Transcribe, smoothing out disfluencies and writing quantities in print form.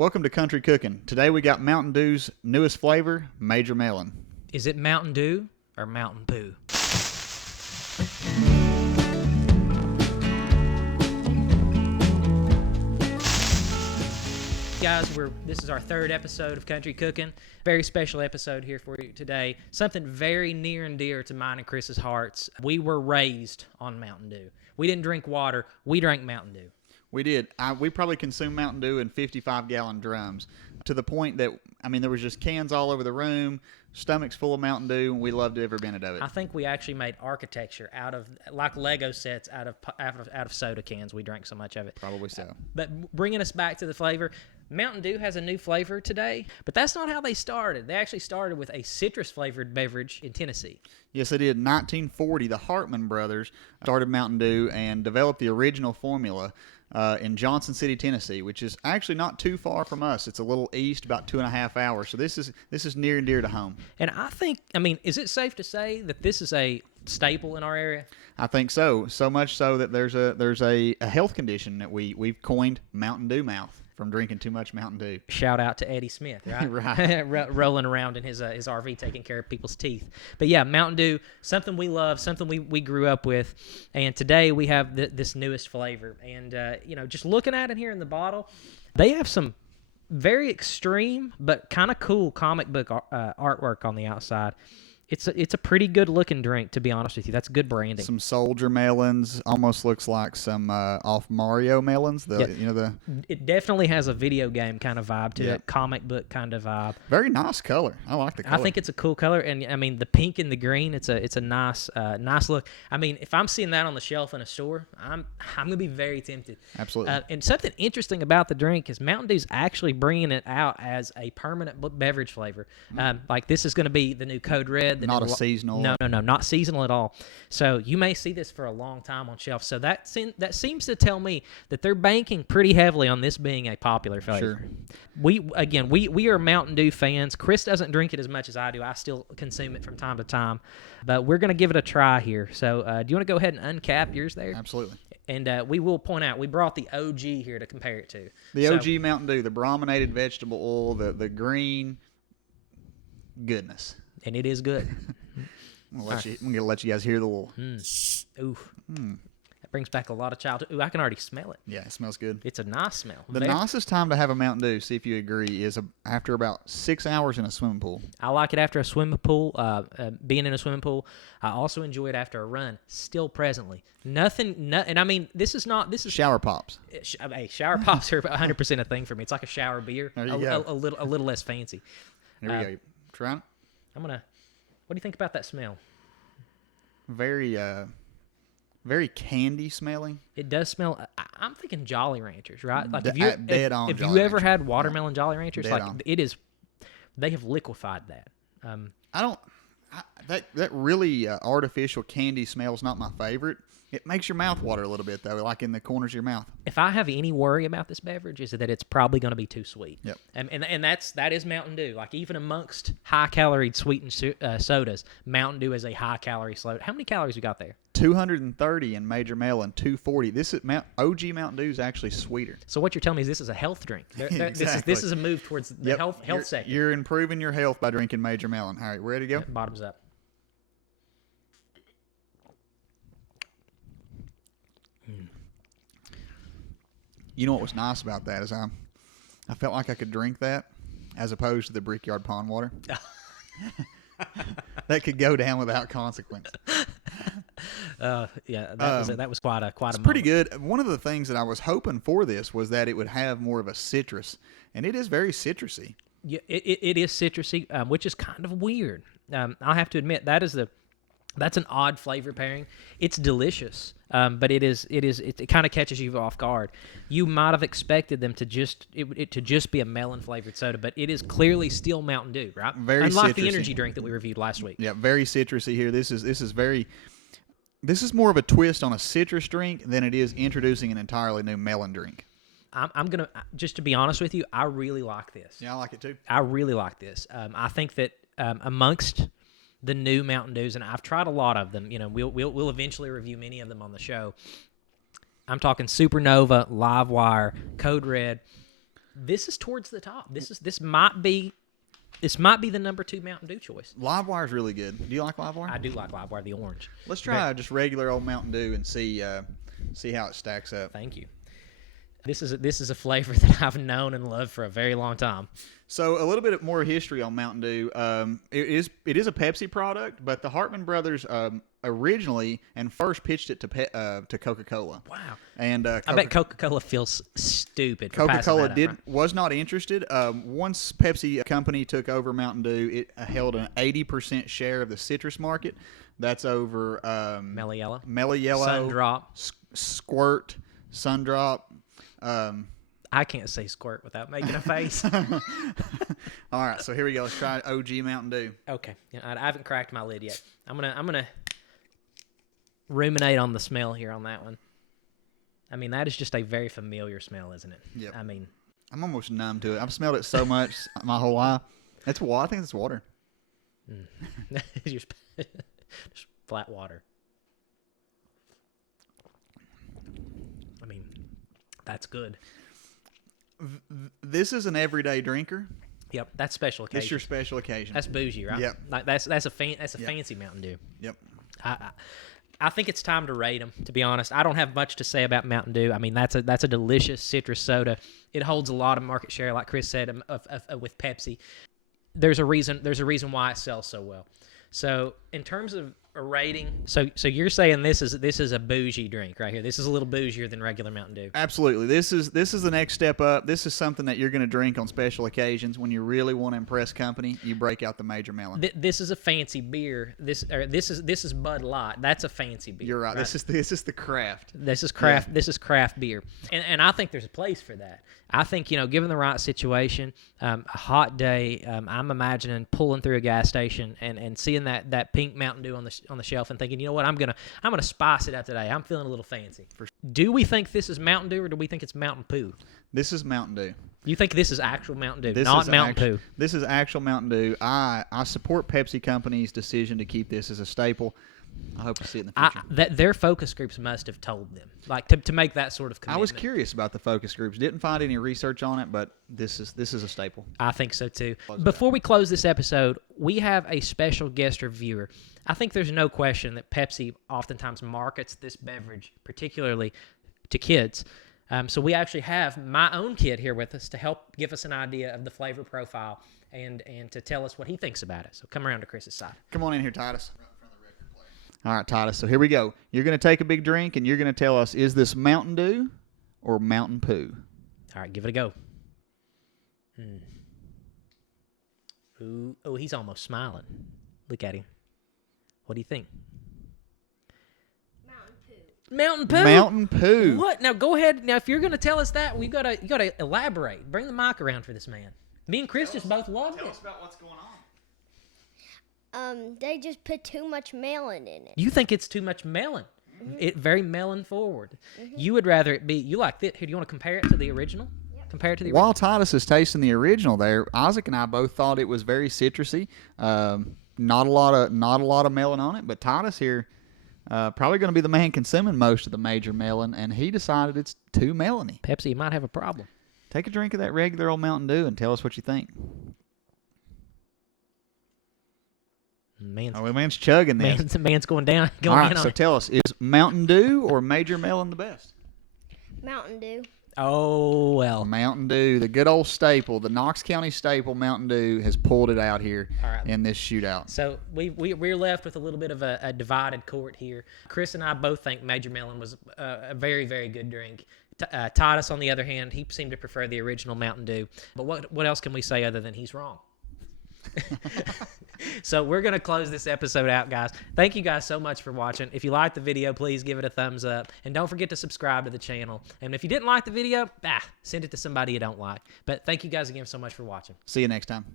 Welcome to Country Cooking. Today we got Mountain Dew's newest flavor, Major Melon. Is it Mountain Dew or Mountain Poo? Guys, this is our third episode of Country Cooking. Very special episode here for you today. Something very near and dear to mine and Chris's hearts. We were raised on Mountain Dew. We didn't drink water. We drank Mountain Dew. We did. We probably consumed Mountain Dew in 55-gallon drums to the point that, there was just cans all over the room, stomachs full of Mountain Dew, and we loved every minute of it. I think we actually made architecture out of, like Lego sets, out of soda cans. We drank so much of it. Probably so. But bringing us back to the flavor, Mountain Dew has a new flavor today, but that's not how they started. They actually started with a citrus-flavored beverage in Tennessee. Yes, they did. In 1940, the Hartman brothers started Mountain Dew and developed the original formula in Johnson City, Tennessee, which is actually not too far from us. It's a little east, about 2.5 hours. So this is near and dear to home. And I think, is it safe to say that this is a staple in our area? I think so. So much so that there's a health condition that we've coined Mountain Dew mouth from drinking too much Mountain Dew. Shout out to Eddie Smith, right? Right. Rolling around in his RV taking care of people's teeth. But yeah, Mountain Dew, something we love, something we grew up with. And today we have this newest flavor. And, just looking at it here in the bottle, they have some very extreme but kind of cool comic book artwork on the outside. It's a pretty good looking drink, to be honest with you. That's good branding. Some soldier melons, almost looks like some off Mario melons. It definitely has a video game kind of vibe to it, comic book kind of vibe. Very nice color. I like the color. I think it's a cool color, and the pink and the green. It's a nice look. If I'm seeing that on the shelf in a store, I'm gonna be very tempted. Absolutely. And something interesting about the drink is Mountain Dew's actually bringing it out as a permanent beverage flavor. Like this is going to be the new Code Red. Not a seasonal. No, not seasonal at all. So you may see this for a long time on shelf. So that seems to tell me that they're banking pretty heavily on this being a popular flavor. Sure. We are Mountain Dew fans. Chris doesn't drink it as much as I do. I still consume it from time to time. But we're going to give it a try here. So do you want to go ahead and uncap yours there? Absolutely. And we will point out, we brought the OG here to compare it to. The OG Mountain Dew, the brominated vegetable oil, the green goodness. And it is good. I'm going to let you guys hear the little... Ooh. That brings back a lot of childhood. Ooh, I can already smell it. Yeah, it smells good. It's a nice smell. The nicest time to have a Mountain Dew, see if you agree, is after about 6 hours in a swimming pool. I like it after a swimming pool, being in a swimming pool. I also enjoy it after a run, still presently. This is... Shower pops. Hey, shower pops are 100% a thing for me. It's like a shower beer. There you go. A little less fancy. There we go. Try it. What do you think about that smell? Very candy smelling. It does smell. I'm thinking Jolly Ranchers, right? Like If you ever had watermelon Jolly Ranchers, dead like on. it is. They have liquefied that. That really artificial candy smell is not my favorite. It makes your mouth water a little bit, though, like in the corners of your mouth. If I have any worry about this beverage, is that it's probably going to be too sweet. Yep. And that is Mountain Dew. Like even amongst high-calorie sweetened sodas, Mountain Dew is a high-calorie soda. How many calories you got there? 230 in Major Melon, 240. This is OG Mountain Dew is actually sweeter. So what you're telling me is this is a health drink. Exactly. This is a move towards the health sector. You're improving your health by drinking Major Melon. All right, ready to go? Bottoms up. You know what was nice about that is I felt like I could drink that as opposed to the Brickyard Pond water. That could go down without consequence. That was quite a It's pretty good. One of the things that I was hoping for this was that it would have more of a citrus, and it is very citrusy. Yeah, it is citrusy, which is kind of weird. I'll have to admit that's an odd flavor pairing. It's delicious, but it kind of catches you off guard. You might have expected them to just be a melon flavored soda, but it is clearly still Mountain Dew, right? Very Unlike citrusy. the energy drink that we reviewed last week. Yeah, very citrusy here. This is more of a twist on a citrus drink than it is introducing an entirely new melon drink. I'm gonna just to be honest with you, I really like this. Yeah, I like it too. I really like this. I think that amongst the new Mountain Dews, and I've tried a lot of them. We'll eventually review many of them on the show. I'm talking Supernova, Livewire, Code Red. this is towards the top. This might be the number 2 Mountain Dew choice. Livewire is really good. Do you like Livewire? I do like Livewire, the orange. Let's try just regular old Mountain Dew and see how it stacks up. Thank you. This is a flavor that I've known and loved for a very long time. So a little bit more history on Mountain Dew. It is a Pepsi product, but the Hartman brothers originally and first pitched it to Coca-Cola. Wow. And I bet Coca-Cola feels stupid. For Coca-Cola passing that up, was not interested. Once Pepsi company took over Mountain Dew, it held an 80% share of the citrus market. That's over Mellow Yellow, Sundrop, Squirt, Sundrop. I can't say squirt without making a face. All right, so here we go. Let's try OG Mountain Dew. Okay, I haven't cracked my lid yet. I'm gonna ruminate on the smell here on that one. I mean, that is just a very familiar smell, isn't it? Yep. I mean, I'm almost numb to it. I've smelled it so much my whole life. It's water. I think it's water. just flat water. I mean, that's good. This is an everyday drinker. Yep, that's special occasion. It's your special occasion. That's bougie, right? Yep. Like that's a fancy Mountain Dew. Yep. I think it's time to rate them. To be honest, I don't have much to say about Mountain Dew. I mean, that's a delicious citrus soda. It holds a lot of market share, like Chris said, with Pepsi. There's a reason why it sells so well. So in terms of a rating, so you're saying this is a bougie drink right here. This is a little bougier than regular Mountain Dew. Absolutely. This is the next step up. This is something that you're going to drink on special occasions when you really want to impress company. You break out the Major Melon. This is a fancy beer. This is Bud Light. That's a fancy beer. You're right. This is the craft. This is craft. Yeah. This is craft beer, and I think there's a place for that. I think, given the right situation, a hot day, I'm imagining pulling through a gas station and seeing that pink Mountain Dew on the shelf and thinking, you know what, I'm gonna spice it up today. I'm feeling a little fancy. Do we think this is Mountain Dew or do we think it's Mountain Poo? This is Mountain Dew. You think this is actual Mountain Dew, not Mountain Poo? This is actual Mountain Dew. I support Pepsi Company's decision to keep this as a staple. I hope to see it in the future. That their focus groups must have told them, like to make that sort of commitment. I was curious about the focus groups. Didn't find any research on it, but this is a staple. I think so too. Before we close this episode, we have a special guest reviewer. I think there's no question that Pepsi oftentimes markets this beverage, particularly to kids. So we actually have my own kid here with us to help give us an idea of the flavor profile and to tell us what he thinks about it. So come around to Chris's side. Come on in here, Titus. All right, Titus, so here we go. You're going to take a big drink, and you're going to tell us, is this Mountain Dew or Mountain Poo? All right, give it a go. Ooh, oh, he's almost smiling. Look at him. What do you think? Mountain Poo. Mountain Poo. What? Now, go ahead. Now, if you're going to tell us that, you got to elaborate. Bring the mic around for this man. Me and Chris just both loved it. Tell us about what's going on. They just put too much melon in it. You think it's too much melon? Mm-hmm. It very melon forward. Mm-hmm. You would rather it be. You like this? Here, do you want to compare it to the original? Yep. Compare it to the original. While Titus is tasting the original, there, Isaac and I both thought it was very citrusy. Not a lot of melon on it, but Titus here probably going to be the man consuming most of the Major Melon, and he decided it's too melony. Pepsi, you might have a problem. Take a drink of that regular old Mountain Dew and tell us what you think. Man's chugging this. Man's going down. All right, so tell us, is Mountain Dew or Major Melon the best? Mountain Dew. Oh, well. Mountain Dew, the good old staple, the Knox County staple, Mountain Dew has pulled it out here in this shootout. So we're left with a little bit of a divided court here. Chris and I both think Major Melon was a very, very good drink. Titus, on the other hand, he seemed to prefer the original Mountain Dew. But what else can we say other than he's wrong? So we're going to close this episode out, guys. Thank you guys so much for watching. If you liked the video, please give it a thumbs up. And don't forget to subscribe to the channel. And if you didn't like the video, send it to somebody you don't like. But thank you guys again so much for watching. See you next time.